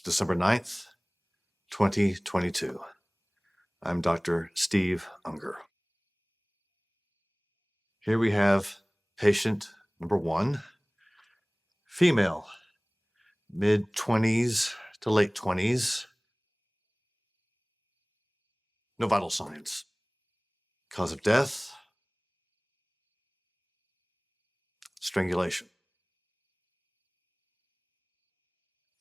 It's December 9th, 2022. I'm Dr. Steve Unger. Here we have patient number 1, female, mid-20s to late 20s, no vital signs. Cause of death, strangulation.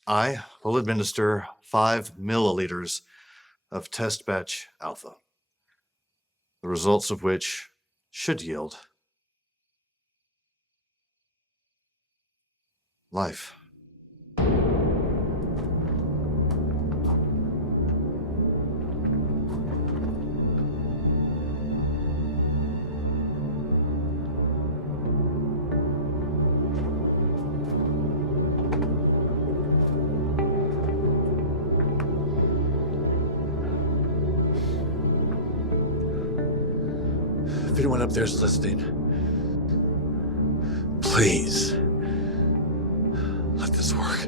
I will administer 5 milliliters of test batch alpha, the results of which should yield life. If anyone up there is listening, please let this work.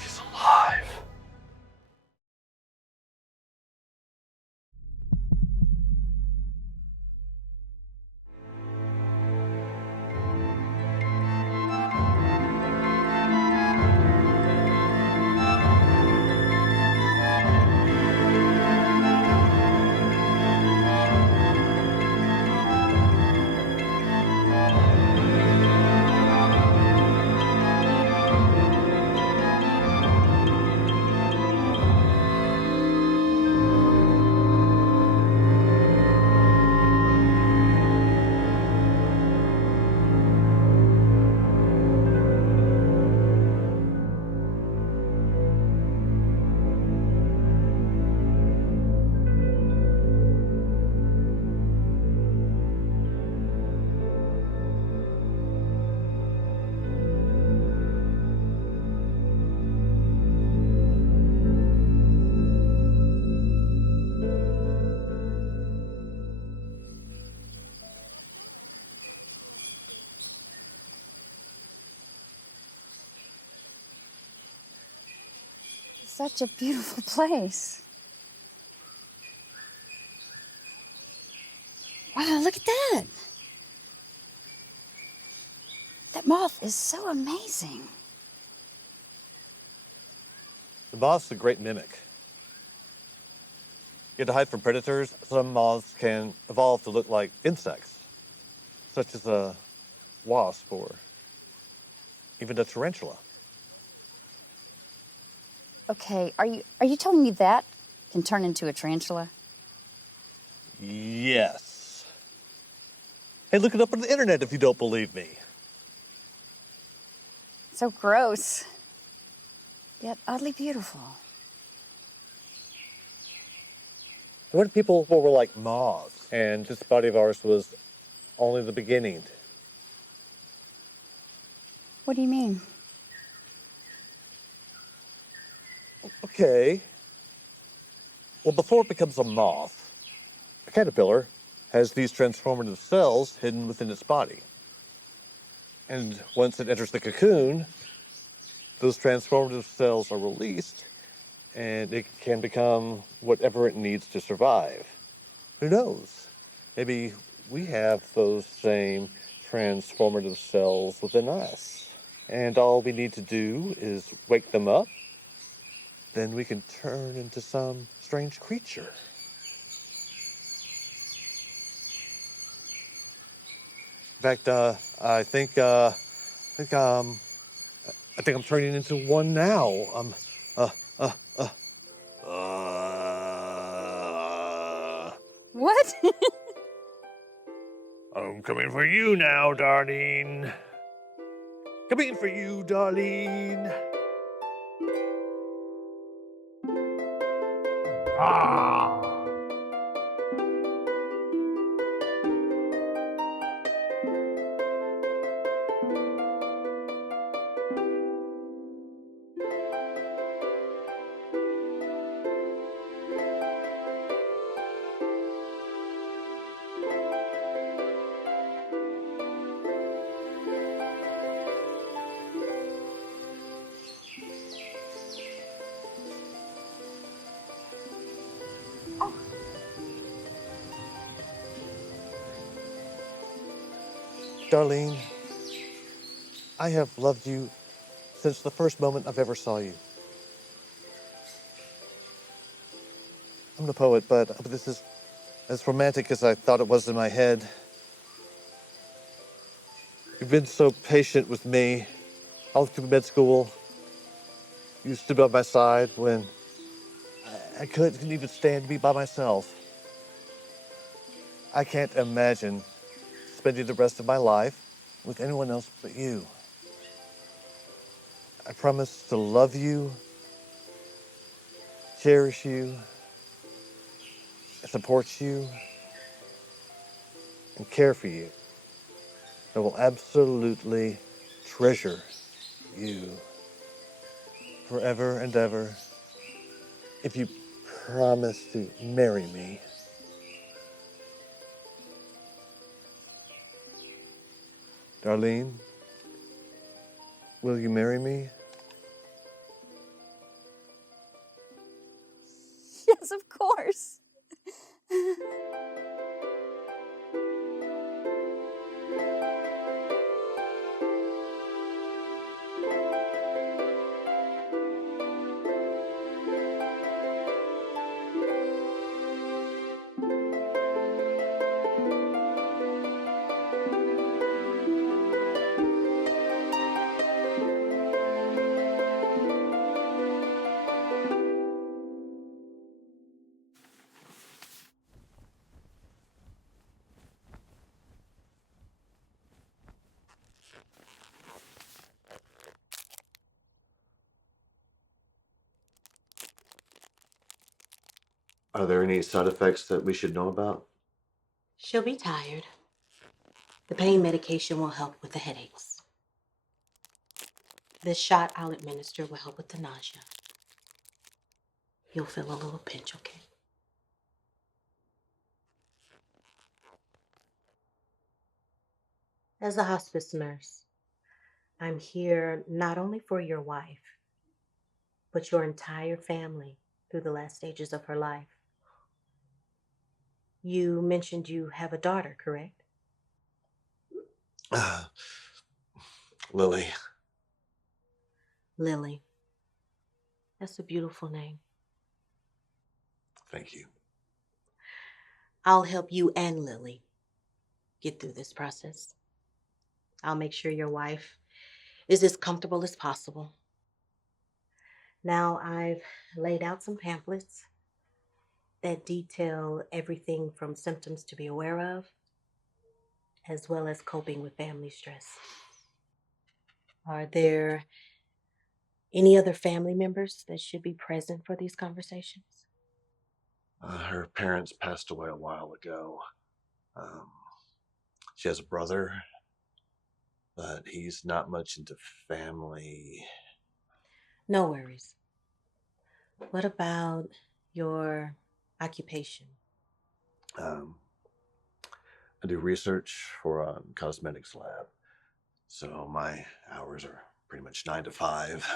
She's alive. Such a beautiful place. Wow, look at that. That moth is so amazing. The moth's a great mimic. You have to hide from predators. Some moths can evolve to look like insects, such as a wasp or even a tarantula. Okay, are you telling me that can turn into a tarantula? Yes. Hey, look it up on the internet if you don't believe me. So gross, yet oddly beautiful. What if people were like moths, and this body of ours was only the beginning? What do you mean? Okay. Well, before it becomes a moth, a caterpillar has these transformative cells hidden within its body. And once it enters the cocoon, those transformative cells are released and it can become whatever it needs to survive. Who knows? Maybe we have those same transformative cells within us. And all we need to do is wake them up, then we can turn into some strange creature. In fact, think, um, I think I'm turning into one now. Uh, uh, uh, What? I'm coming for you now, darling. Coming for you, darling. Ah! Darlene, I have loved you since the first moment I've ever saw you. I'm the poet, but this is as romantic as I thought it was in my head. You've been so patient with me all through med school. You stood by my side when I couldn't even stand to be by myself. I can't imagine spending the rest of my life with anyone else but you. I promise to love you, cherish you, support you, and care for you. I will absolutely treasure you forever and ever if you promise to marry me. Darlene, will you marry me? Yes, of course. Are there any side effects that we should know about? She'll be tired. The pain medication will help with the headaches. This shot I'll administer will help with the nausea. You'll feel a little pinch, okay? As a hospice nurse, I'm here not only for your wife, but your entire family through the last stages of her life. You mentioned you have a daughter, correct? Lily. Lily. That's a beautiful name. Thank you. I'll help you and Lily get through this process. I'll make sure your wife is as comfortable as possible. Now, I've laid out some pamphlets that detail everything from symptoms to be aware of, as well as coping with family stress. Are there any other family members that should be present for these conversations? Her parents passed away a while ago. Um, she has a brother, but he's not much into family. No worries. What about your occupation? I do research for a cosmetics lab. So my hours are pretty much 9 to 5.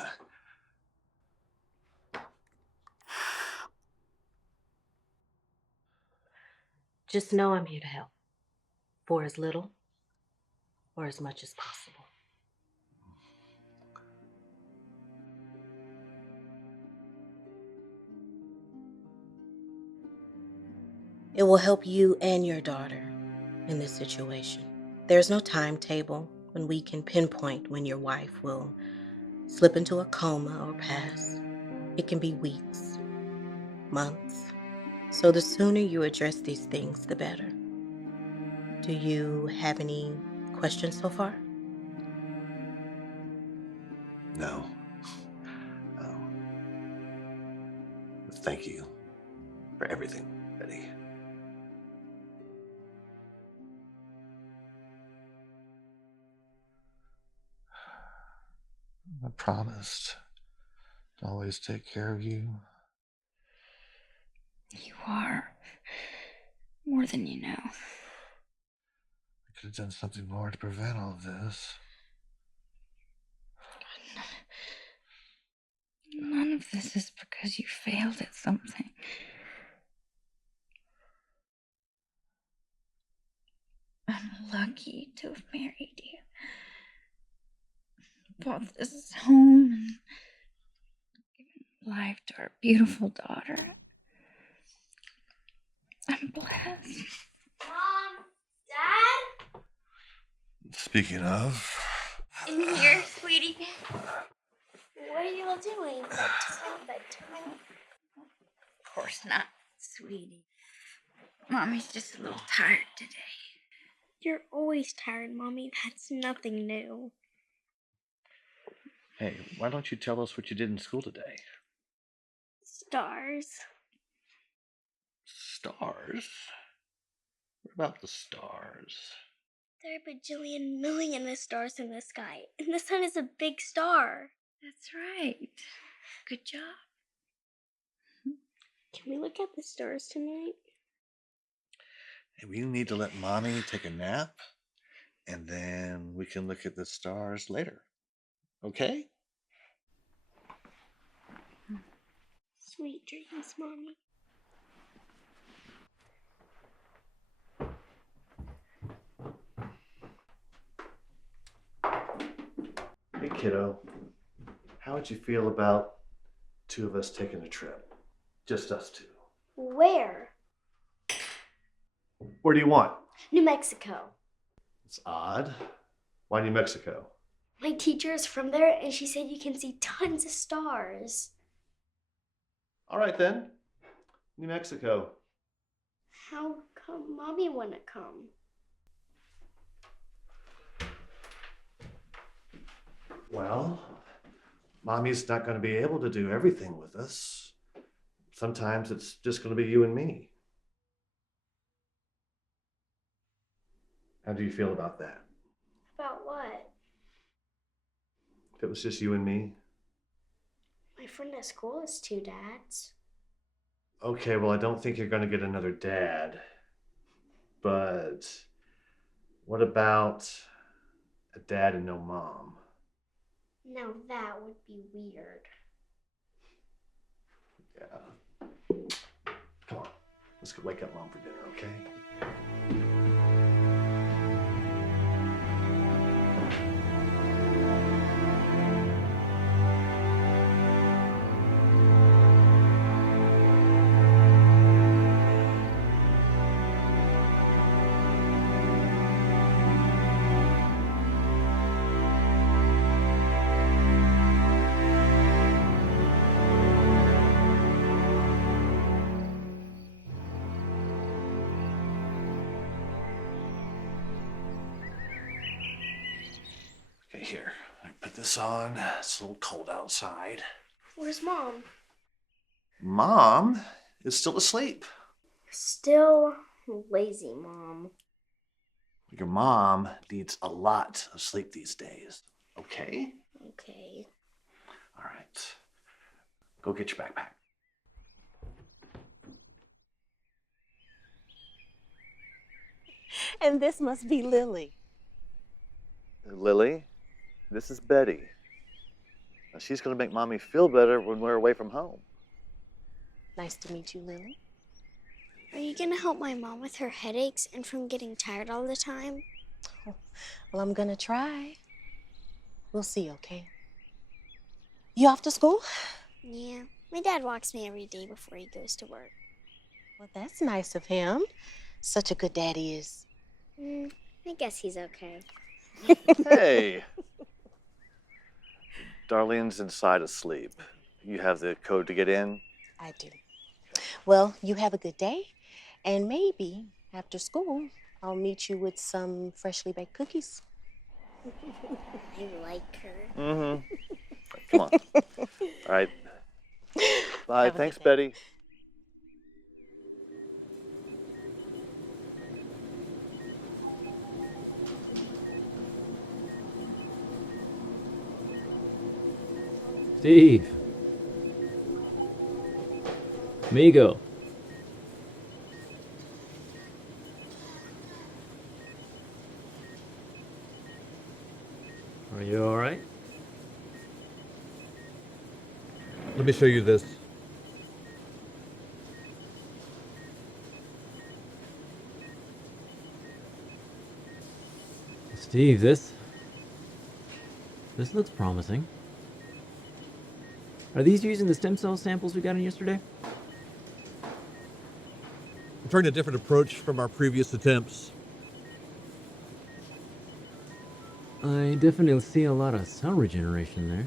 Just know I'm here to help. For as little or as much as possible. It will help you and your daughter in this situation. There's no timetable when we can pinpoint when your wife will slip into a coma or pass. It can be weeks, months. So the sooner you address these things, the better. Do you have any questions so far? No. Thank you for everything, Betty. I promised to always take care of you. You are. More than you know. I could have done something more to prevent all of this. None of this is because you failed at something. I'm lucky to have married you. Bought this home and given life to our beautiful daughter. I'm blessed. Mom, Dad? Speaking of, In here, sweetie. What are you all doing? Bedtime? Of course not, sweetie. Mommy's just a little tired today. You're always tired, Mommy. That's nothing new. hey, why don't you tell us what you did in school today? Stars. Stars? What about the stars? There are a bajillion million of stars in the sky, and the sun is a big star. That's right. Good job. Can we look at the stars tonight? Hey, we need to let Mommy take a nap, and then we can look at the stars later. Okay? Sweet dreams, Mommy. Hey, kiddo. How would you feel about two of us taking a trip? Just us two. Where? Where do you want? New Mexico. It's odd. Why New Mexico? My teacher is from there, and she said you can see tons of stars. All right, then. New Mexico. How come Mommy wouldn't come? Well, Mommy's not going to be able to do everything with us. Sometimes it's just going to be you and me. How do you feel about that? About what? If it was just you and me? My friend at school has two dads. Okay, well, I don't think you're going to get another dad. But what about a dad and no mom? Now that would be weird. Yeah. Come on. Let's go wake up Mom for dinner, okay? Okay, here. I put this on. It's a little cold outside. Where's Mom? Mom is still asleep. Still lazy, Mom. Your mom needs a lot of sleep these days. Okay? Okay. All right. Go get your backpack. And this must be Lily. Lily, this is Betty. Now, she's going to make Mommy feel better when we're away from home. Nice to meet you, Lily. Are you gonna help my mom with her headaches and from getting tired all the time? Well, I'm gonna try. We'll see, okay? You off to school? Yeah, my dad walks me every day before he goes to work. Well, that's nice of him. Such a good dad he is. I guess he's okay. Hey! Darlene's inside asleep. You have the code to get in? I do. Well, you have a good day, and maybe after school, I'll meet you with some freshly baked cookies. I like her. Mm-hmm. Come on. All right. Bye. Have a Thanks, good day. Betty. Steve. Amigo. Are you alright? Let me show you this. Steve, this looks promising. Are these using the stem cell samples we got in yesterday? We're trying a different approach from our previous attempts. I definitely see a lot of cell regeneration there.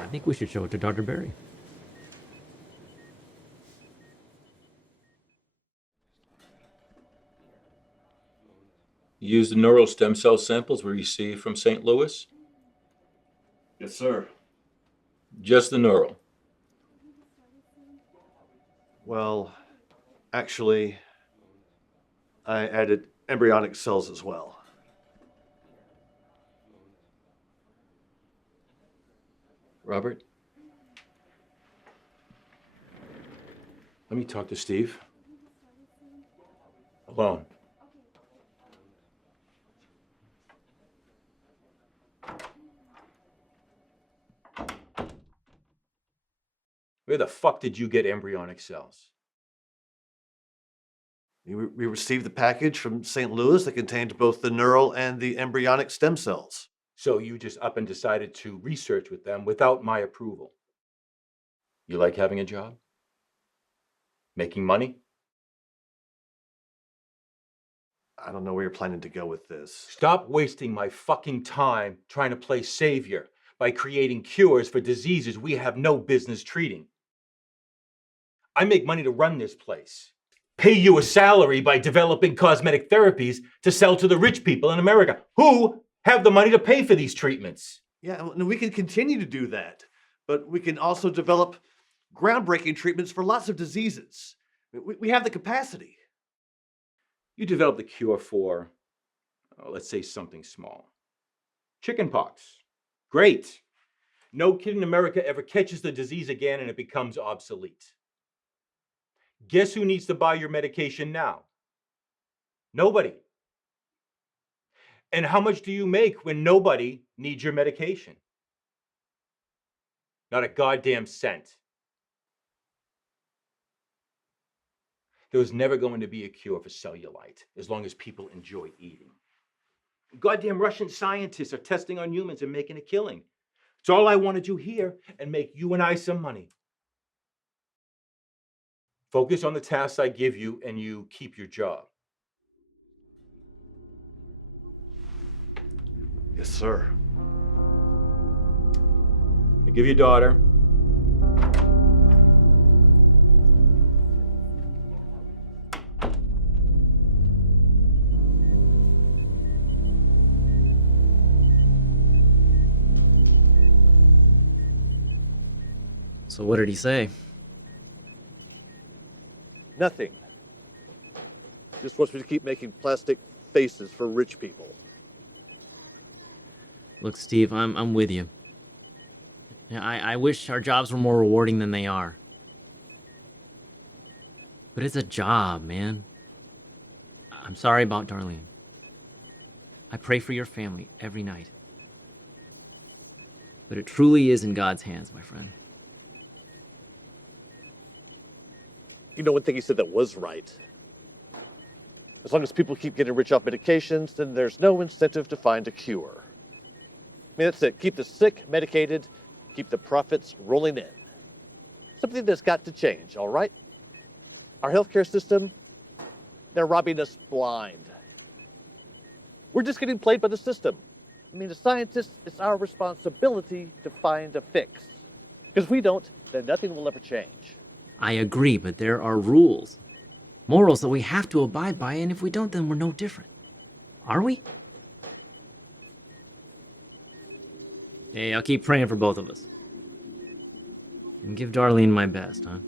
I think we should show it to Dr. Berry. You use the neural stem cell samples we received from St. Louis? Yes, sir. Just the neural. Well, actually, I added embryonic cells as well. Robert? Let me talk to Steve. Alone. Where the fuck did you get embryonic cells? We received the package from St. Louis that contained both the neural and the embryonic stem cells. So you just up and decided to research with them without my approval. You like having a job? Making money? I don't know where you're planning to go with this. Stop wasting my fucking time trying to play savior by creating cures for diseases we have no business treating. I make money to run this place. Pay you a salary by developing cosmetic therapies to sell to the rich people in America who have the money to pay for these treatments. Yeah, and we can continue to do that, but we can also develop groundbreaking treatments for lots of diseases. We have the capacity. You developed a cure for, let's say, something small. Chickenpox. Great. No kid in America ever catches the disease again and it becomes obsolete. Guess who needs to buy your medication now? Nobody. And how much do you make when nobody needs your medication? Not a goddamn cent. There was never going to be a cure for cellulite as long as people enjoy eating. Goddamn Russian scientists are testing on humans and making a killing. It's all I want to do here and make you and I some money. Focus on the tasks I give you and you keep your job. Yes, sir. I give your daughter. So what did he say? Nothing. Just wants me to keep making plastic faces for rich people. Look, Steve, I'm with you. Yeah, I wish our jobs were more rewarding than they are. But it's a job, man. I'm sorry about Darlene. I pray for your family every night. But it truly is in God's hands, my friend. You know, one thing he said that was right. As long as people keep getting rich off medications, then there's no incentive to find a cure. I mean, that's it. Keep the sick medicated, keep the profits rolling in. Something that's got to change, all right? Our healthcare system, they're robbing us blind. We're just getting played by the system. I mean, as scientists, it's our responsibility to find a fix. Because if we don't, then nothing will ever change. I agree, but there are rules. Morals that we have to abide by, and if we don't, then we're no different. Are we? Hey, I'll keep praying for both of us. And give Darlene my best, huh?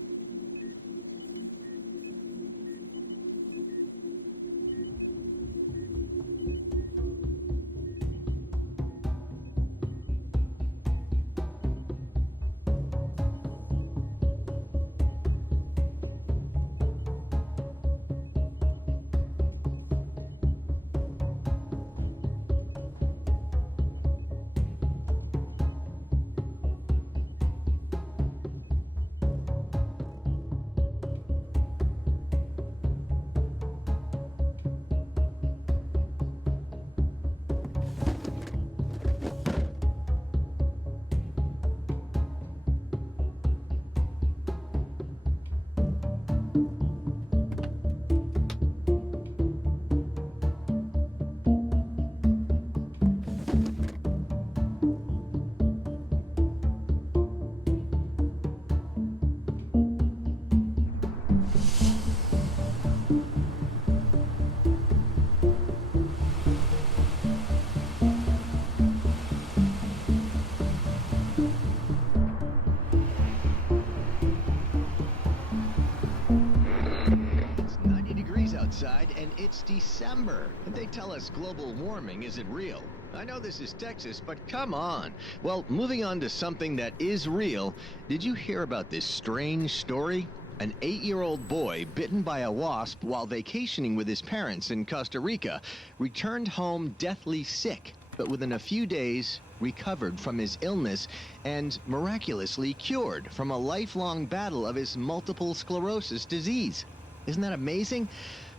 Outside, and it's December, and they tell us global warming isn't real. I know this is Texas, but come on. Well, moving on to something that is real, did you hear about this strange story? An 8-year-old boy bitten by a wasp while vacationing with his parents in Costa Rica returned home deathly sick, but within a few days recovered from his illness and miraculously cured from a lifelong battle of his multiple sclerosis disease. Isn't that amazing?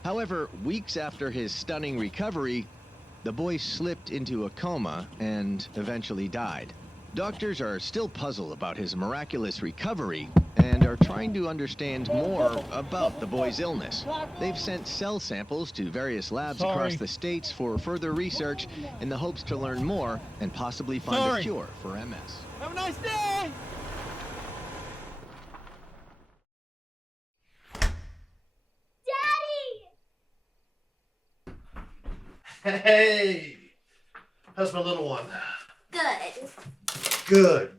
However, weeks after his stunning recovery, the boy slipped into a coma and eventually died. Doctors are still puzzled about his miraculous recovery and are trying to understand more about the boy's illness. They've sent cell samples to various labs across the states for further research in the hopes to learn more and possibly find a cure for MS. Have a nice day! Hey! How's my little one? Good. Good.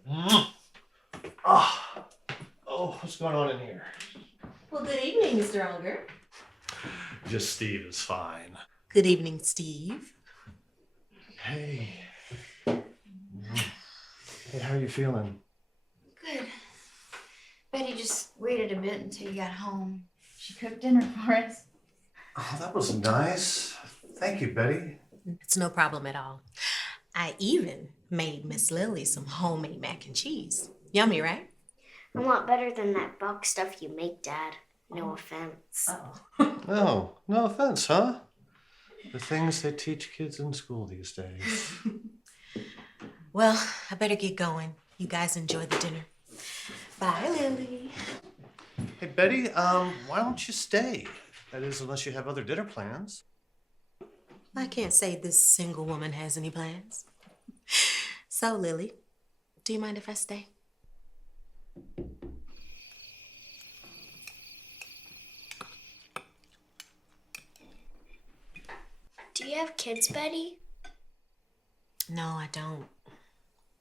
Oh, what's going on in here? Well, good evening, Mr. Unger. Just Steve is fine. Good evening, Steve. Hey. Hey, how are you feeling? Good. Betty just waited a bit until you got home. She cooked dinner for us. Oh, that was nice. Thank you, Betty. It's no problem at all. I even made Miss Lily some homemade mac and cheese. Yummy, right? A lot better than that box stuff you make, Dad. No offense. Oh, no offense, huh? The things they teach kids in school these days. Well, I better get going. You guys enjoy the dinner. Bye, Lily. Hey, Betty, why don't you stay? That is, unless you have other dinner plans. I can't say this single woman has any plans. So, Lily, do you mind if I stay? Do you have kids, Betty? No, I don't.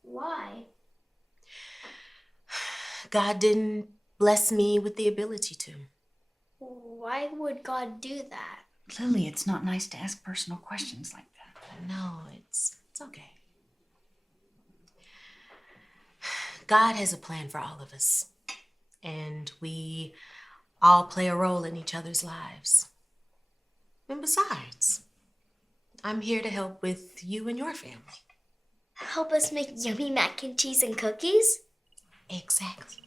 Why? God didn't bless me with the ability to. Why would God do that? Lily, it's not nice to ask personal questions like that. No, it's okay. God has a plan for all of us. And we all play a role in each other's lives. And besides, I'm here to help with you and your family. Help us make yummy mac and cheese and cookies? Exactly.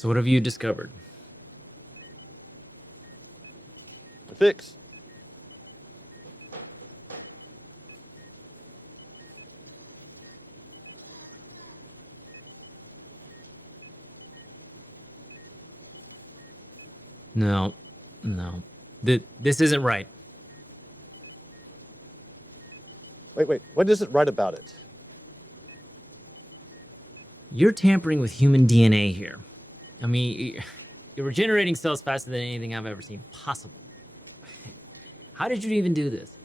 So what have you discovered? A fix. No. This isn't right. Wait. What isn't right about it? You're tampering with human DNA here. I mean, you're regenerating cells faster than anything I've ever seen possible. How did you even do this?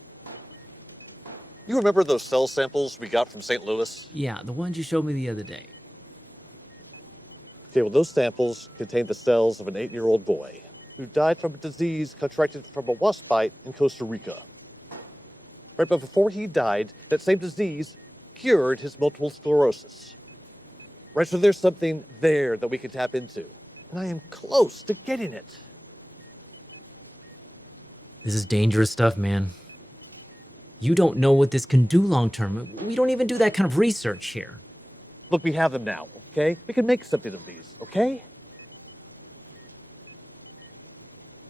You remember those cell samples we got from St. Louis? Yeah, the ones you showed me the other day. Okay, well, those samples contained the cells of an 8-year-old boy who died from a disease contracted from a wasp bite in Costa Rica. Right, but before he died, that same disease cured his multiple sclerosis. Right, so there's something there that we can tap into. And I am close to getting it. This is dangerous stuff, man. You don't know what this can do long term. We don't even do that kind of research here. Look, we have them now, okay? We can make something of these, okay?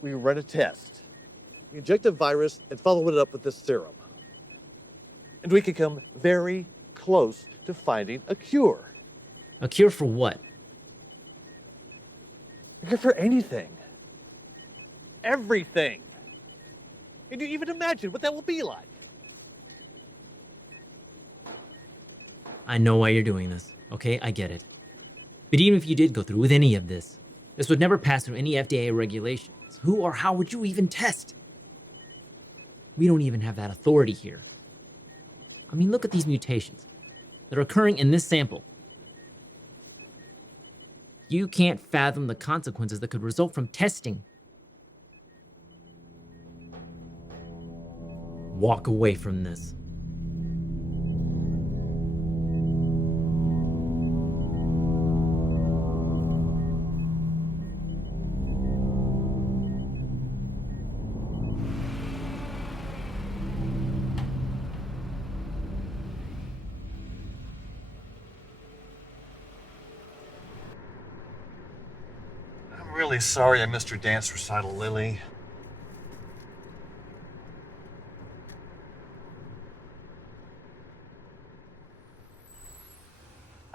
we run a test. We inject a virus and follow it up with this serum. And we can come very close to finding a cure. A cure for what? A cure for anything. Everything. Can you even imagine what that will be like? I know why you're doing this, okay? I get it. But even if you did go through with any of this, this would never pass through any FDA regulations. Who or how would you even test? We don't even have that authority here. I mean, look at these mutations that are occurring in this sample. You can't fathom the consequences that could result from testing. Walk away from this. I'm really sorry I missed your dance recital, Lily.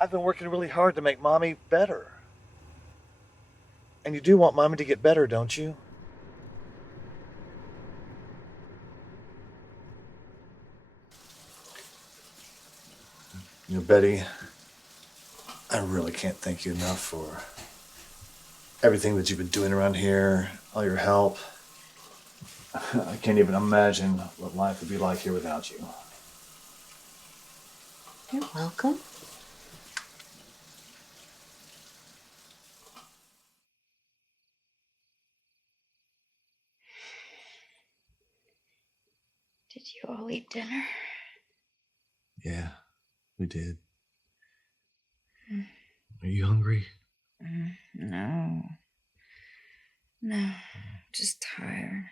I've been working really hard to make Mommy better. And you do want Mommy to get better, don't you? You know, Betty, I really can't thank you enough for everything that you've been doing around here, all your help. I can't even imagine what life would be like here without you. You're welcome. Did you all eat dinner? Yeah, we did. Are you hungry? No. No, just tired.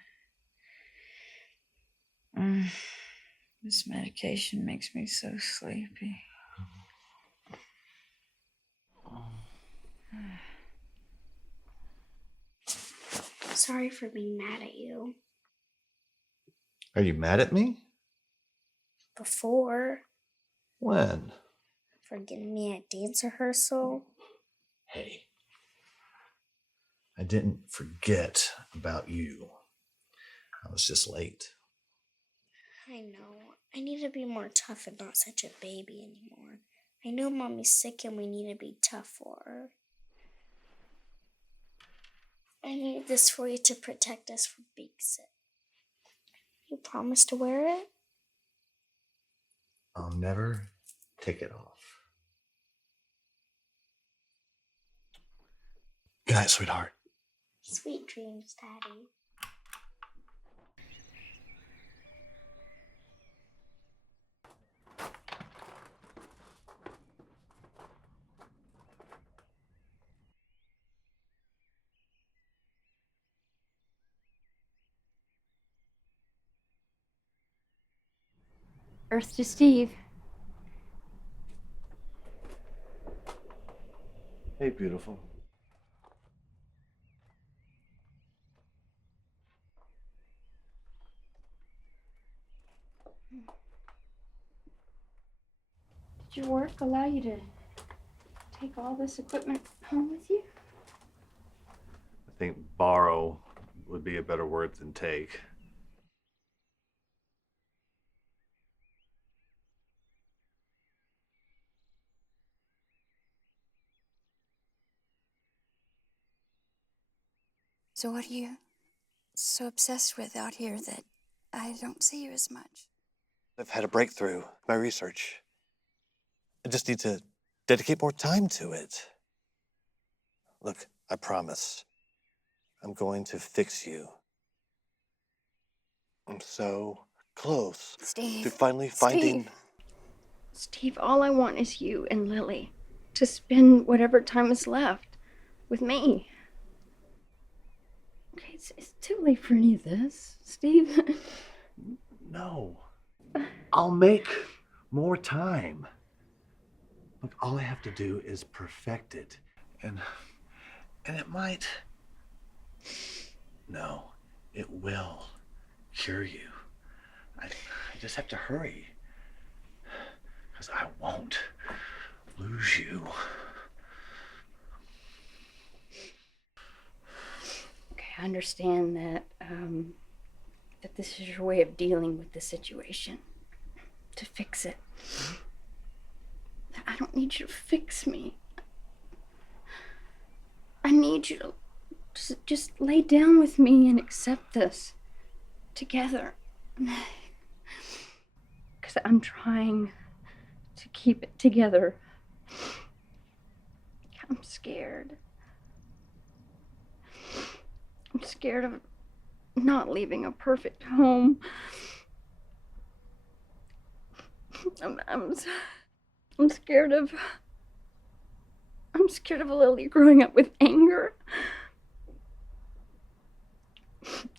This medication makes me so sleepy. Sorry for being mad at you. Are you mad at me? Before, When? for getting me at dance rehearsal. Hey. I didn't forget about you. I was just late. I know. I need to be more tough and not such a baby anymore. I know Mommy's sick and we need to be tough for her. I need this for you to protect us from being sick. You promise to wear it? I'll never take it off. Good night, sweetheart. Sweet dreams, Daddy. Earth to Steve. Hey, beautiful. Did your work allow you to take all this equipment home with you? I think borrow would be a better word than take. So what are you so obsessed with out here that I don't see you as much? I've had a breakthrough in my research. I just need to dedicate more time to it. Look, I promise. I'm going to fix you. I'm so close Steve. to finally finding... Steve, all I want is you and Lily to spend whatever time is left with me. Okay, it's too late for any of this, Steve. No. I'll make more time. Look, all I have to do is perfect it. And it might No, it will cure you. I just have to hurry. Because I won't lose you. Okay, I understand that, that this is your way of dealing with the situation. To fix it. I don't need you to fix me. I need you to just lay down with me and accept this together. Because I'm trying to keep it together. I'm scared. I'm scared of not leaving a perfect home. I'm scared of Lily growing up with anger.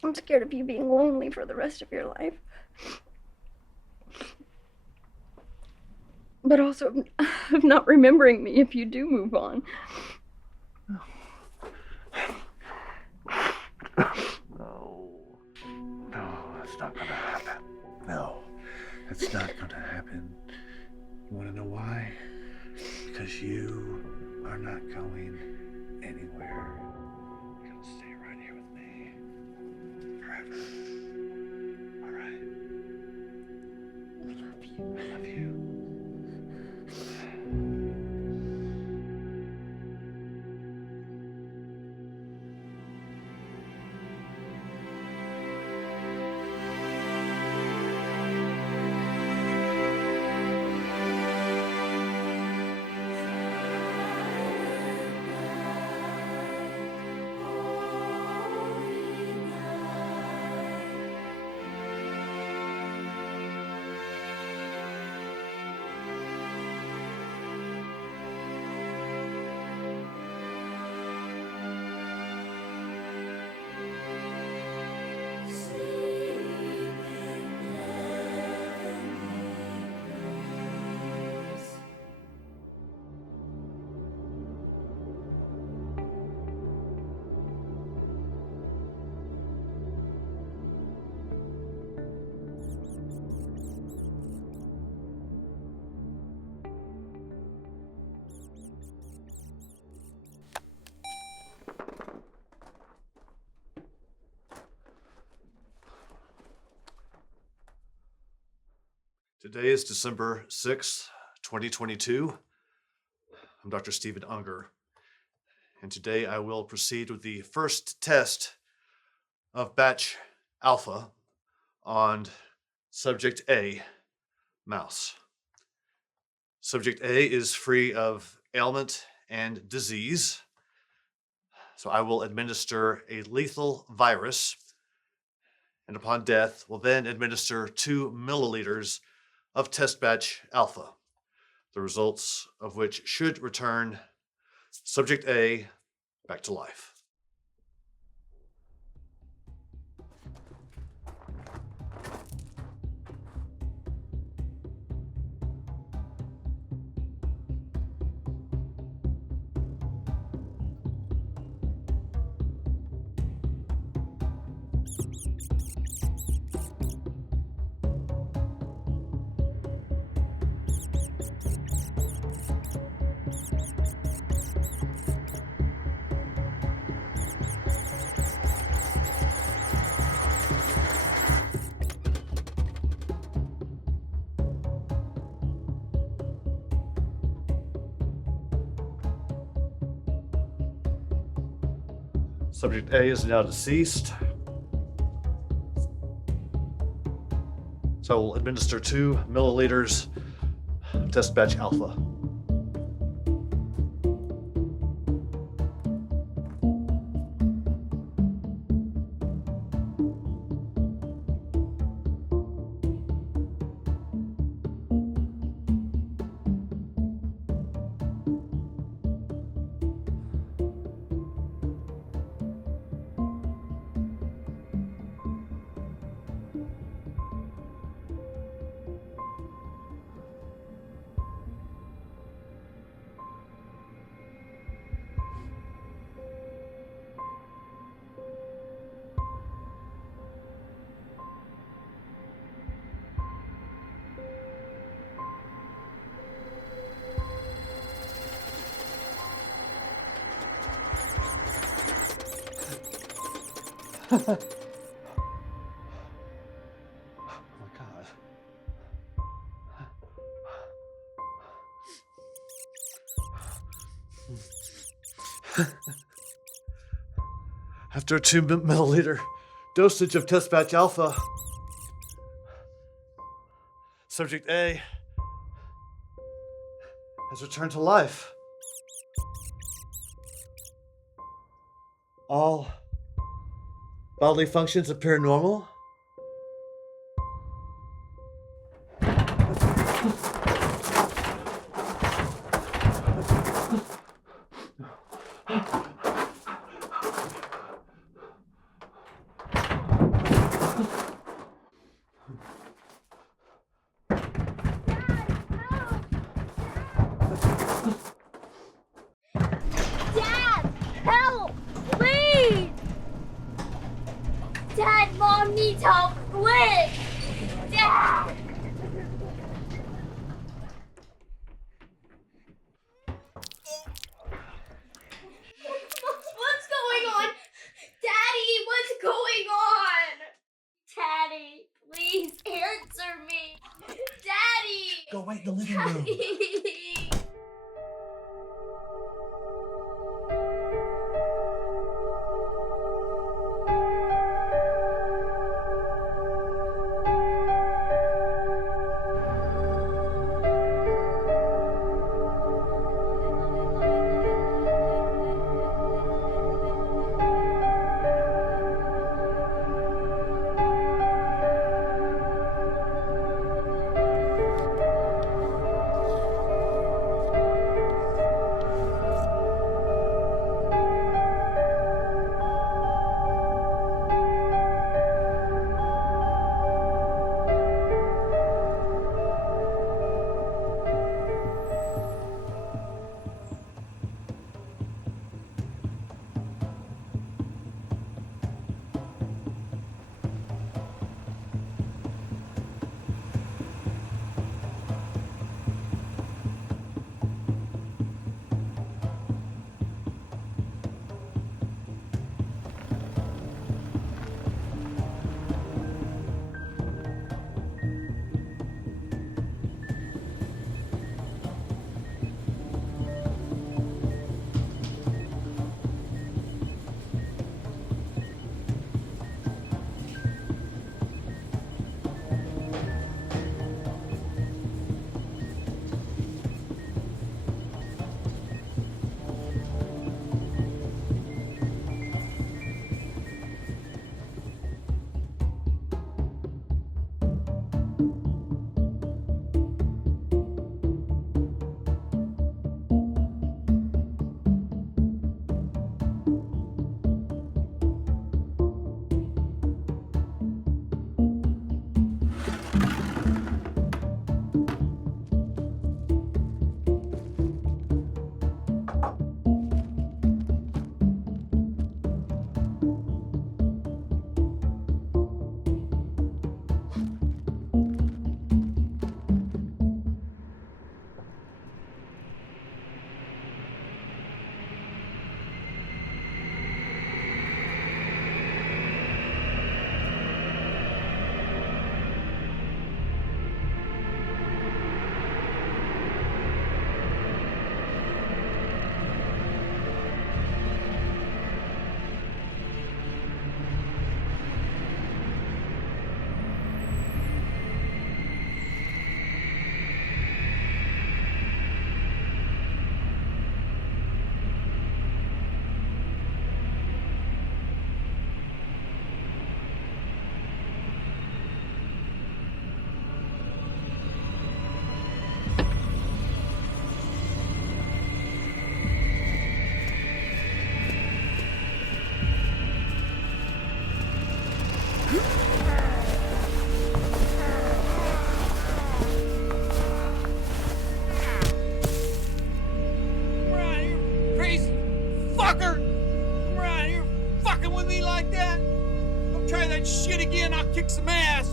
I'm scared of you being lonely for the rest of your life. But also of not remembering me if you do move on. No, that's not gonna happen. No, that's not gonna happen. You wanna know why? Because you are not going anywhere. You're gonna stay right here with me. Forever. Alright? I love you. I love you. Today is December 6th, 2022. I'm Dr. Stephen Unger, and today I will proceed with the first test of batch alpha on subject A, mouse. Subject A is free of ailment and disease, so I will administer a lethal virus, and upon death will then administer 2 milliliters of test batch alpha, the results of which should return subject A back to life. Subject A is now deceased. So I will administer 2 milliliters of test batch alpha. Oh my God. After a 2 milliliter dosage of test batch alpha, subject A has returned to life. All bodily functions appear normal. Dad, help! Please! Dad, Mom needs help, quick! Dad! What's going on? Daddy, what's going on? Daddy, please answer me. Daddy! Go wait in the living room. Daddy! kick some ass.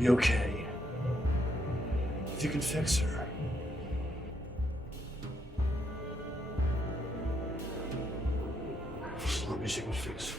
be okay. If you can fix her. As long as you can fix her.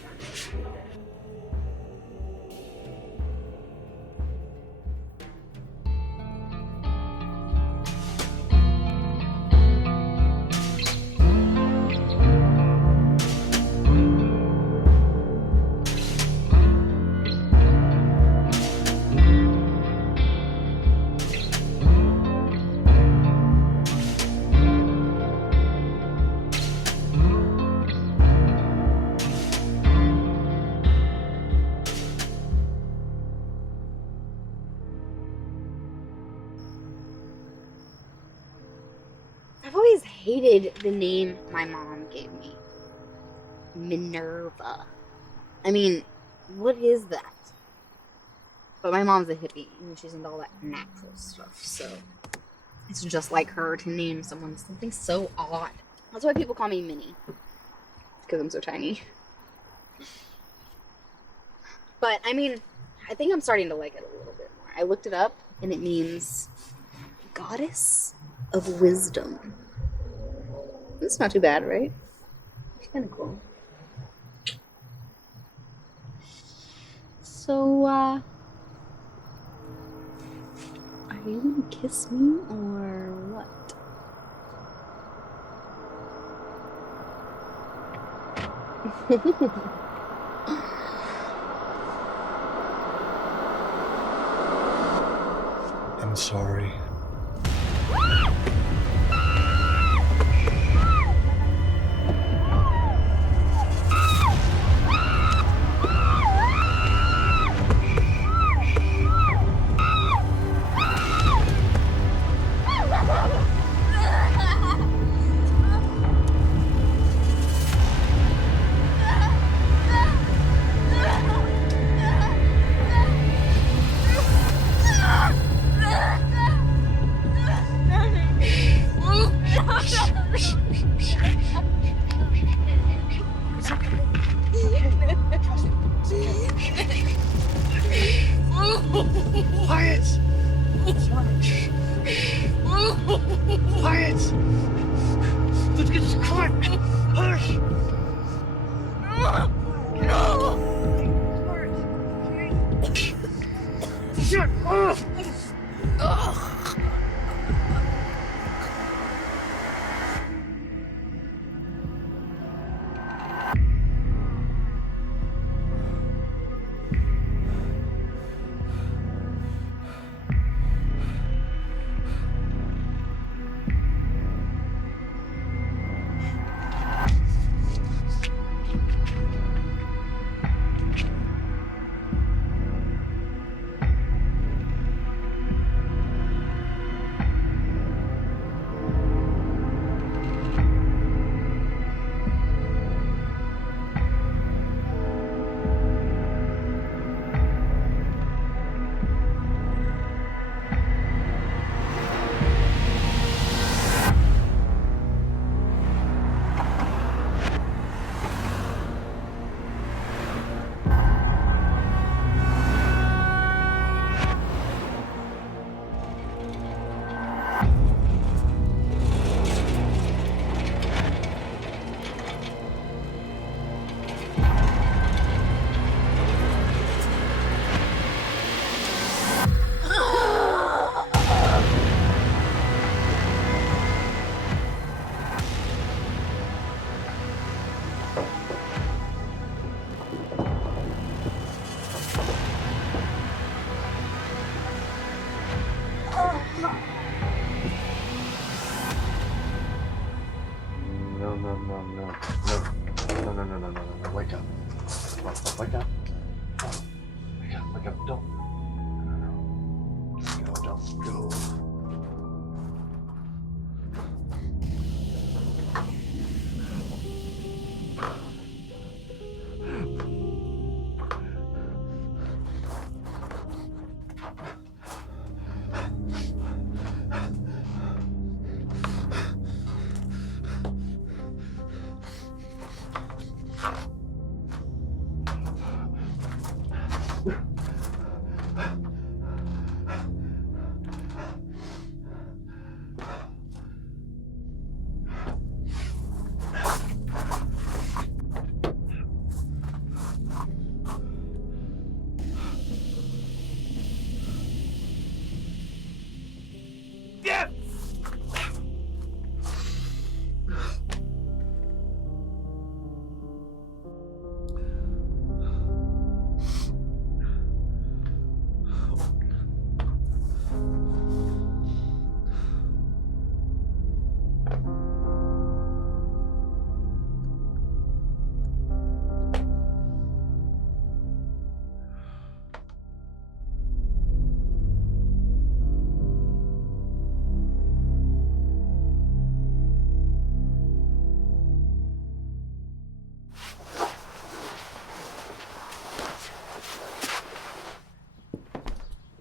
I've always hated the name my mom gave me. Minerva. I mean, what is that? But my mom's a hippie, and she's into all that natural stuff, so it's just like her to name someone something so odd. That's why people call me Minnie. Because I'm so tiny. But, I mean, I think I'm starting to like it a little bit more. I looked it up, and it means Goddess of Wisdom. That's not too bad, right? It's kind of cool. So, are you gonna kiss me or what? I'm sorry. Quiet! Quiet! Let's get this quiet! Hush! Shut up! No. Wake up. Wake up. Wake up. Don't. No. Don't go. Yeah!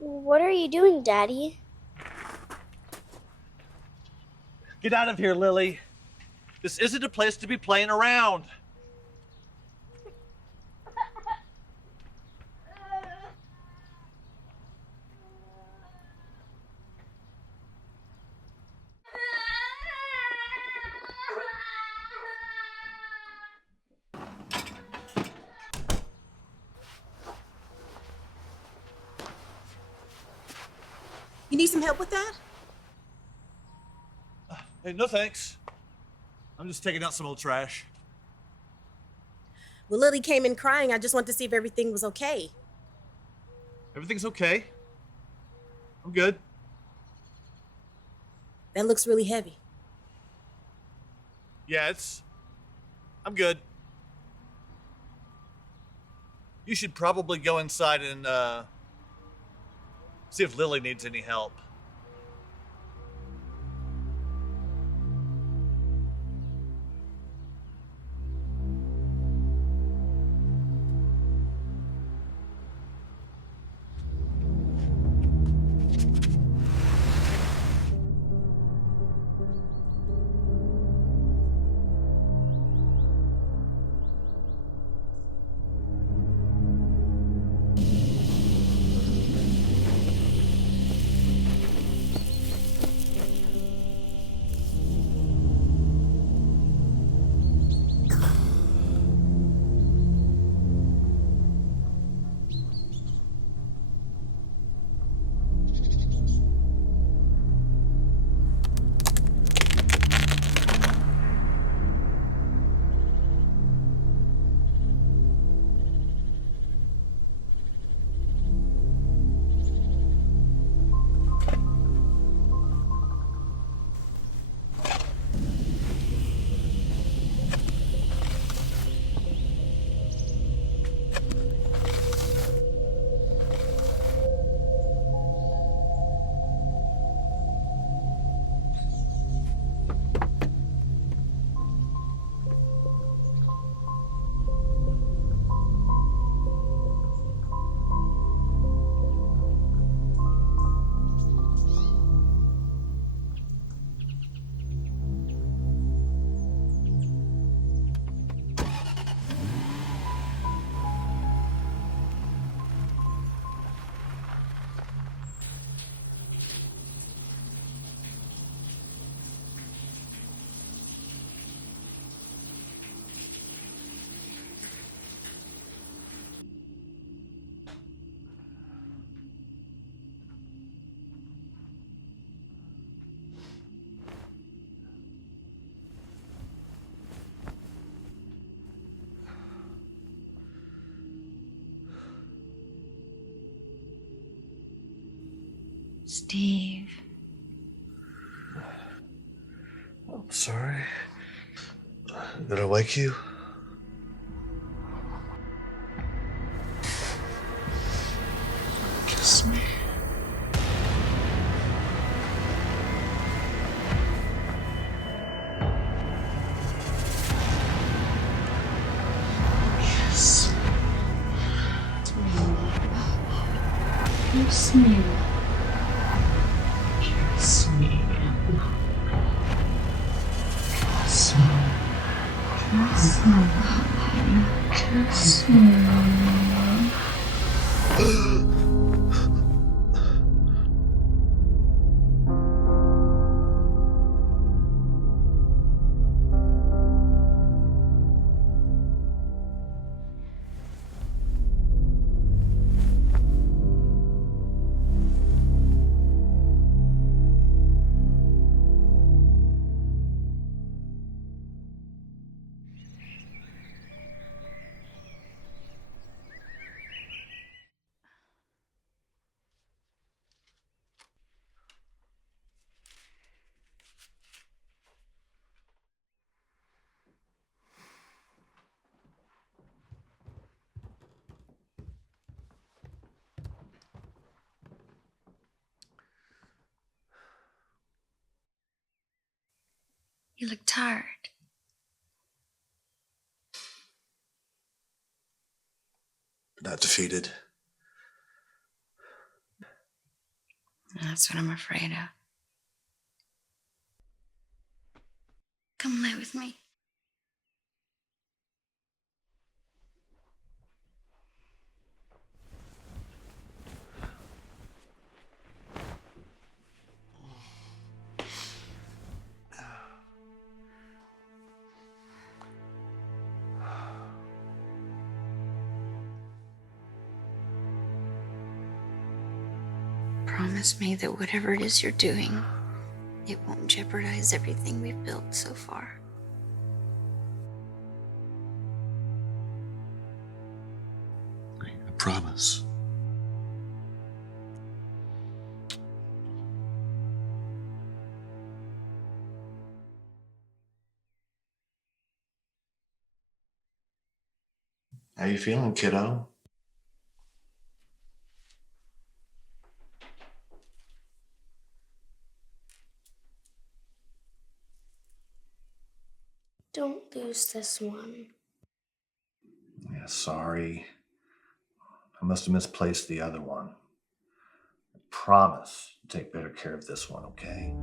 What are you doing, Daddy? Get out of here, Lily. This isn't a place to be playing around. You need some help with that? Hey, no thanks. I'm just taking out some old trash. Well, Lily came in crying. I just wanted to see if everything was okay. Everything's okay. I'm good. That looks really heavy. Yeah, I'm good. You should probably go inside and, see if Lily needs any help. Steve. I'm sorry. Did I wake you? Kiss me. Kiss me. Kiss me. Kiss me. Kiss me. Kiss me. Kiss me. You look tired. But not defeated. That's what I'm afraid of. Come lay with me. Promise me that whatever it is you're doing, it won't jeopardize everything we've built so far. I promise. How you feeling, kiddo? Don't lose this one. Yeah, sorry. I must have misplaced the other one. I promise to take better care of this one, okay?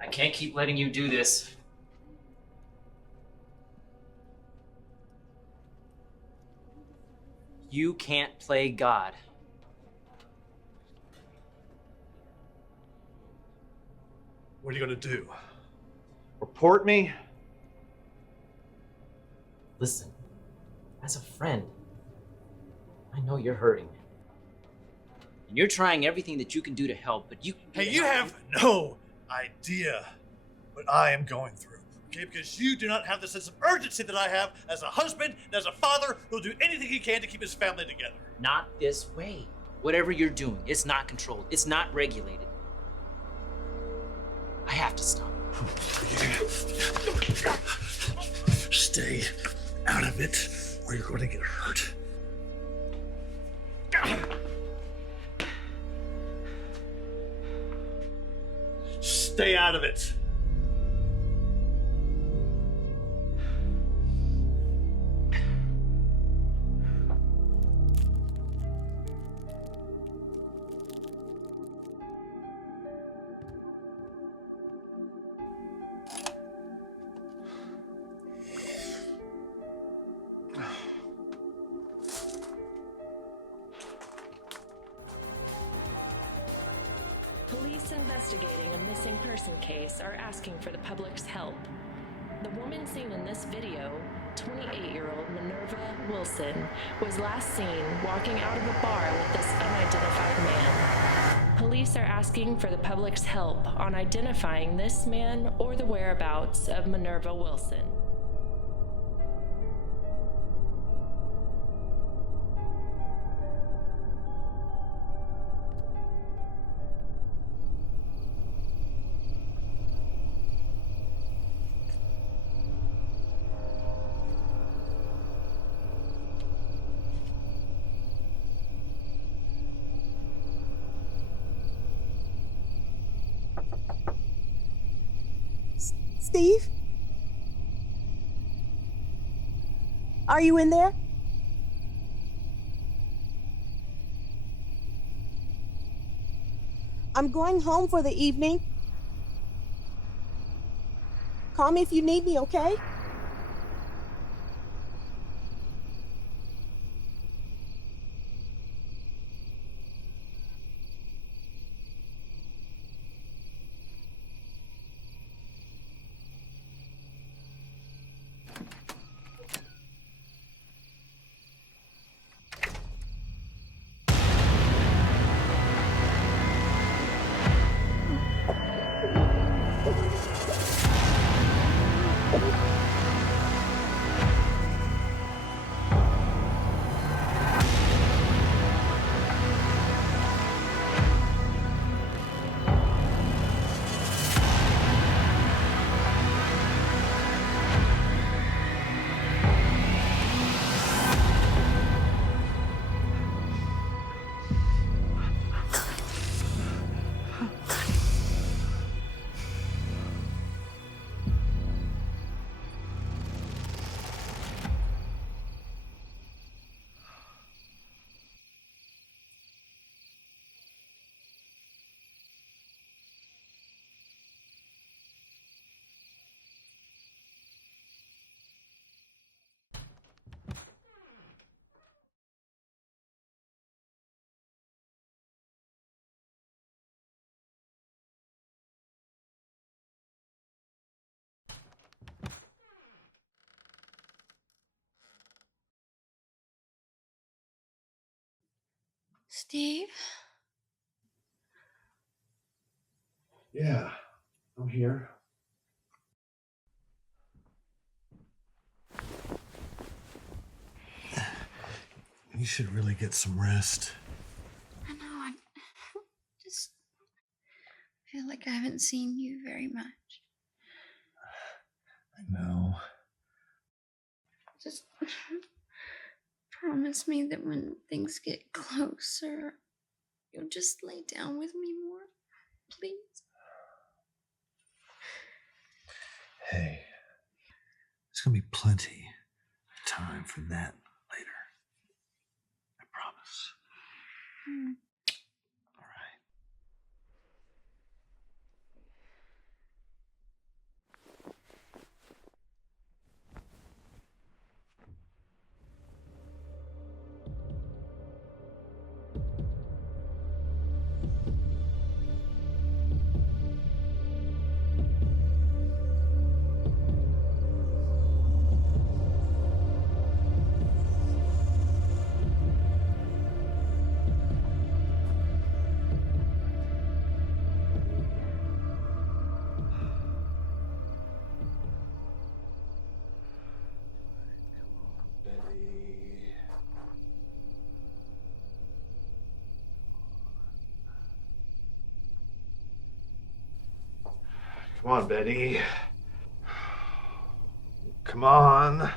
I can't keep letting you do this. You can't play God. What are you gonna do? Report me? Listen, as a friend, I know you're hurting. And you're trying everything that you can do to help, but you... Hey, you have no idea what I am going through, okay? Because you do not have the sense of urgency that I have as a husband and as a father who'll do anything he can to keep his family together. Not this way. Whatever you're doing, it's not controlled. It's not regulated. I have to stop. Stay out of it, or you're going to get hurt. Stay out of it. Police investigating a missing person case are asking for the public's help. The woman seen in this video, 28-year-old Minerva Wilson, was last seen walking out of a bar with this unidentified man. Police are asking for the public's help on identifying this man or the whereabouts of Minerva Wilson. Steve? Are you in there? I'm going home for the evening. Call me if you need me, okay? Steve? Yeah, I'm here. You should really get some rest. I know, I just feel like I haven't seen you very much. I know. Just promise me that when things get closer, you'll just lay down with me more, please. Hey, there's gonna be plenty of time for that later. I promise. All right. Come on, Betty. Come on.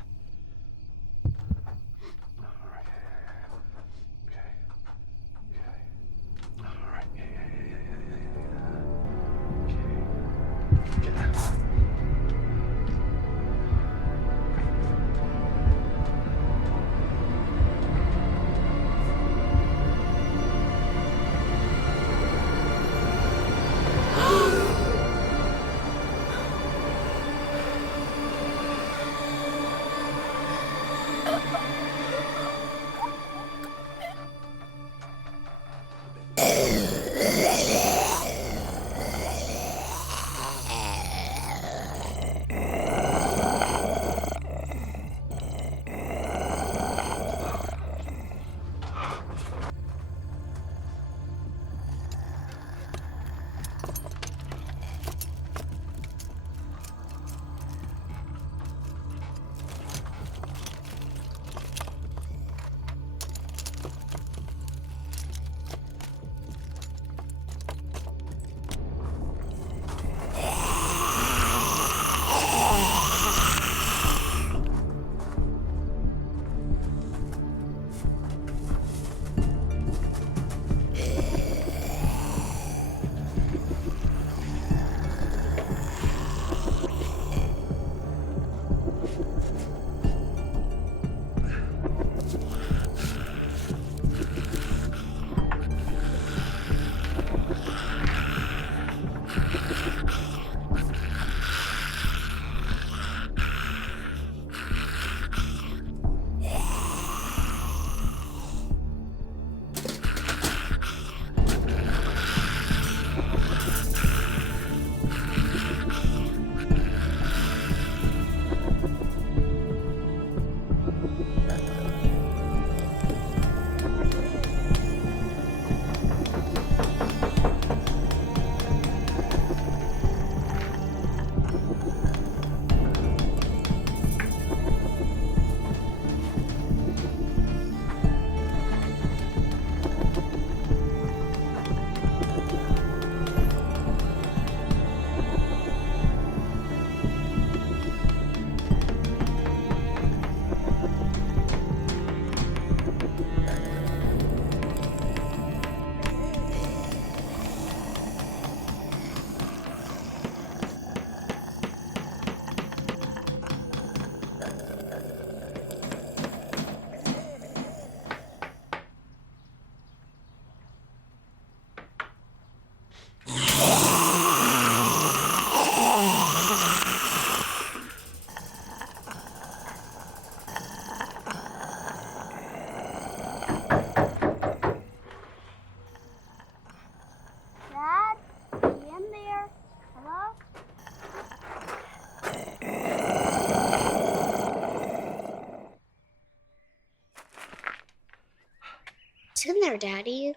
Daddy?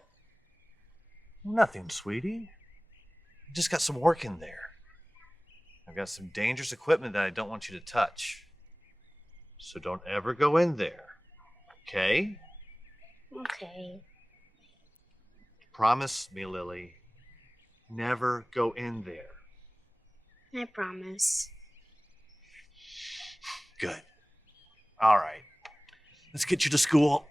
Nothing, sweetie. I just got some work in there. I've got some dangerous equipment that I don't want you to touch. So don't ever go in there. Okay? Okay. Promise me, Lily. Never go in there. I promise. Good. All right. Let's get you to school.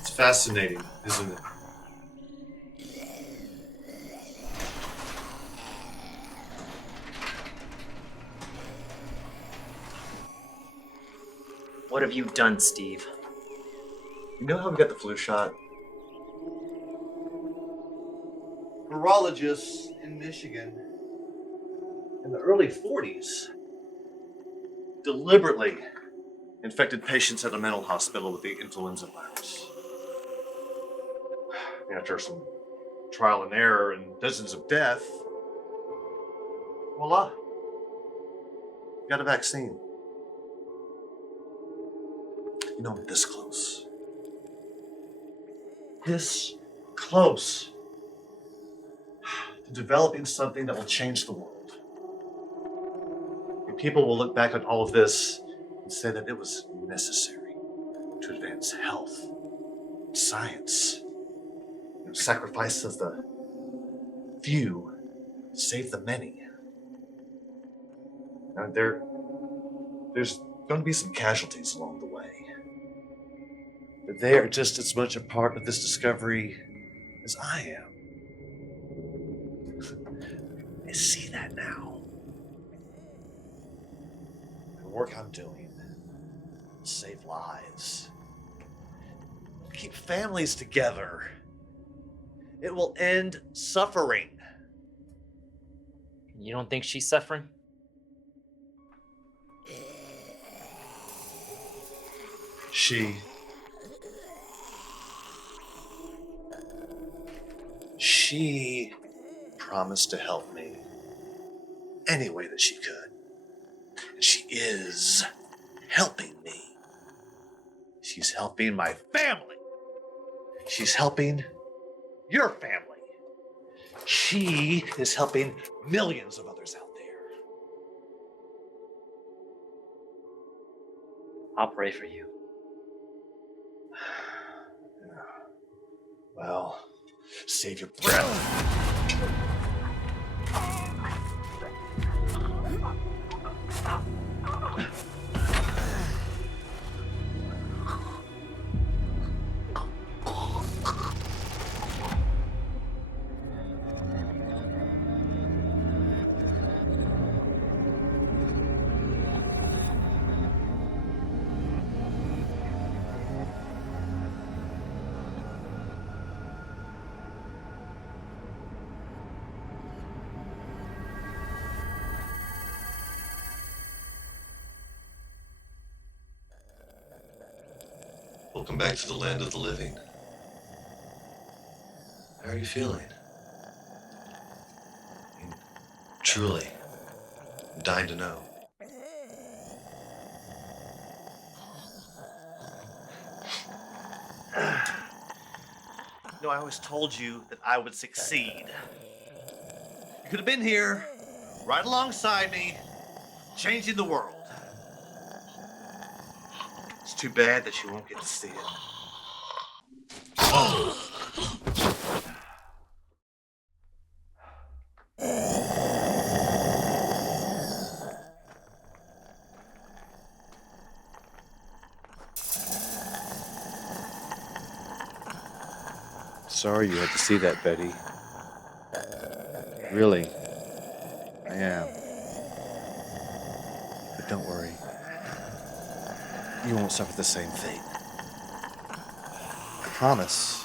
It's fascinating, isn't it? What have you done, Steve? You know how we got the flu shot? Neurologists in Michigan in the early 40s deliberately infected patients at a mental hospital with the influenza virus. After some trial and error and dozens of deaths, voila, got a vaccine. You know, I'm this close. This close to developing something that will change the world. And people will look back on all of this and say that it was necessary to advance health, science, sacrifice of the few to save the many. Now, there's going to be some casualties along the way. But they are just as much a part of this discovery as I am. I see that now. The work I'm doing will save lives. Keep families together. It will end suffering. You don't think she's suffering? She promised to help me any way that she could. And she is helping me. She's helping my family. She's helping your family. She is helping millions of others out there. I'll pray for you. Well, save your breath. Welcome back to the land of the living. How are you feeling? Truly, I'm dying to know. No, I always told you that I would succeed. You could have been here, right alongside me, changing the world. It's too bad that you won't get to see it. Sorry you had to see that, Betty. Really, I am. But don't worry. You won't suffer the same fate. I promise.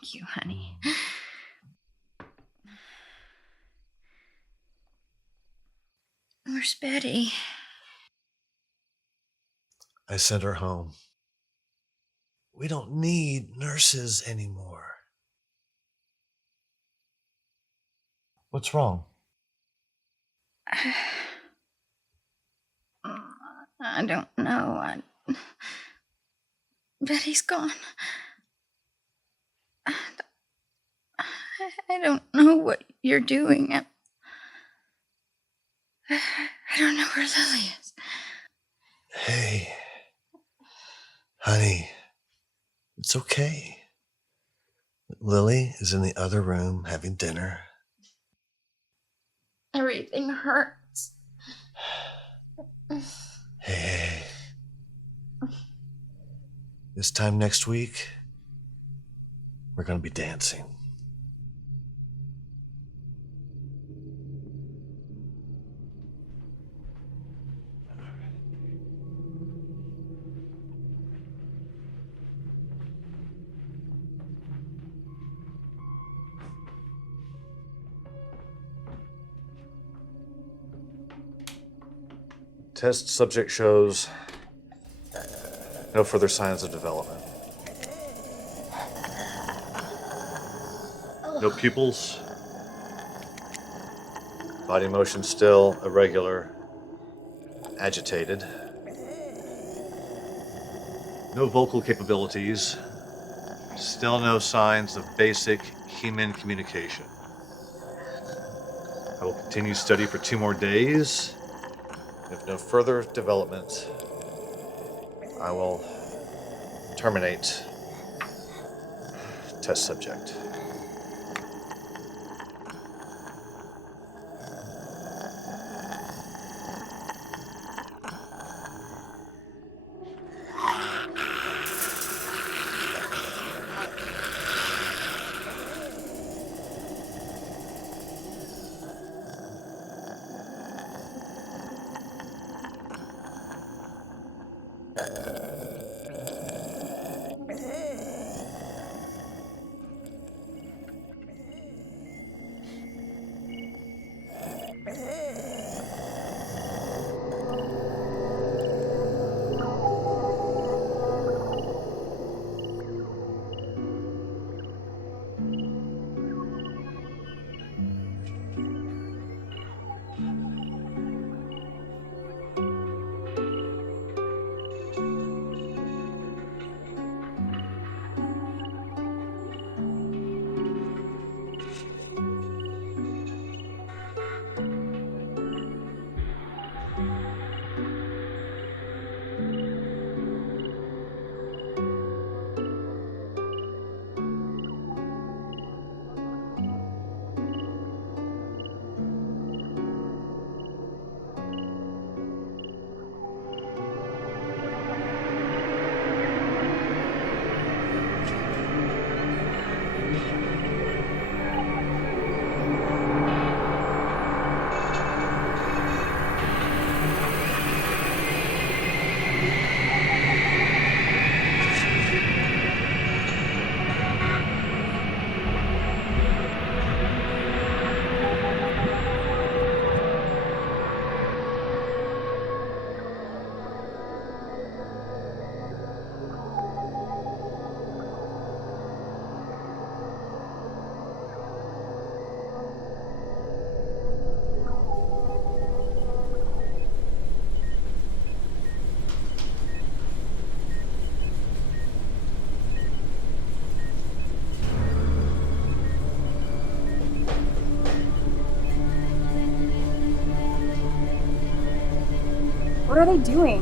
Thank you, honey. Where's Betty? I sent her home. We don't need nurses anymore. What's wrong? I don't know. Betty's gone. I don't know what you're doing. I don't know where Lily is. Hey, honey, it's okay. Lily is in the other room having dinner. Everything hurts. Hey. This time next week, we're going to be dancing. Test subject shows no further signs of development. No pupils. Body motion still irregular, agitated. No vocal capabilities. Still no signs of basic human communication. I will continue study for 2 more days. If no further development, I will terminate test subject. What are they doing?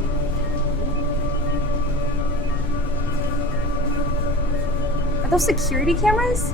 Are those security cameras?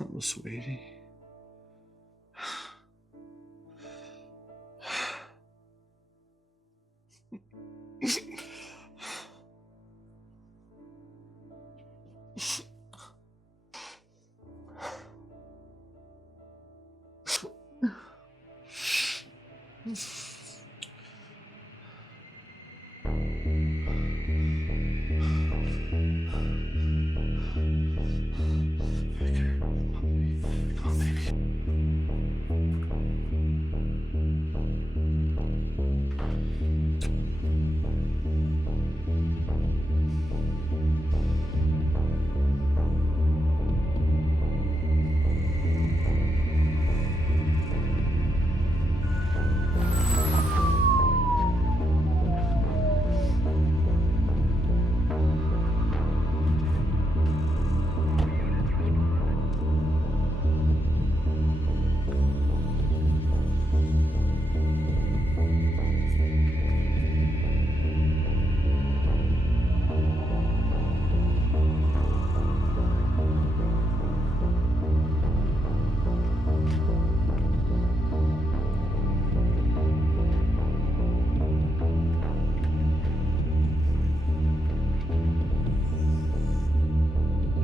Oh, sweetie.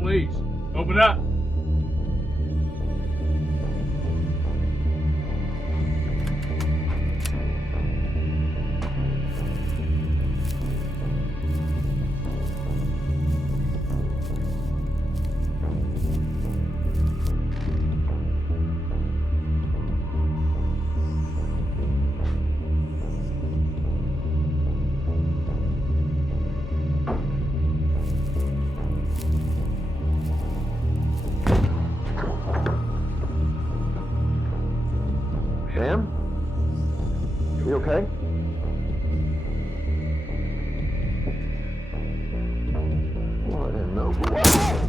Please, open up. Sam? You okay? What in the world?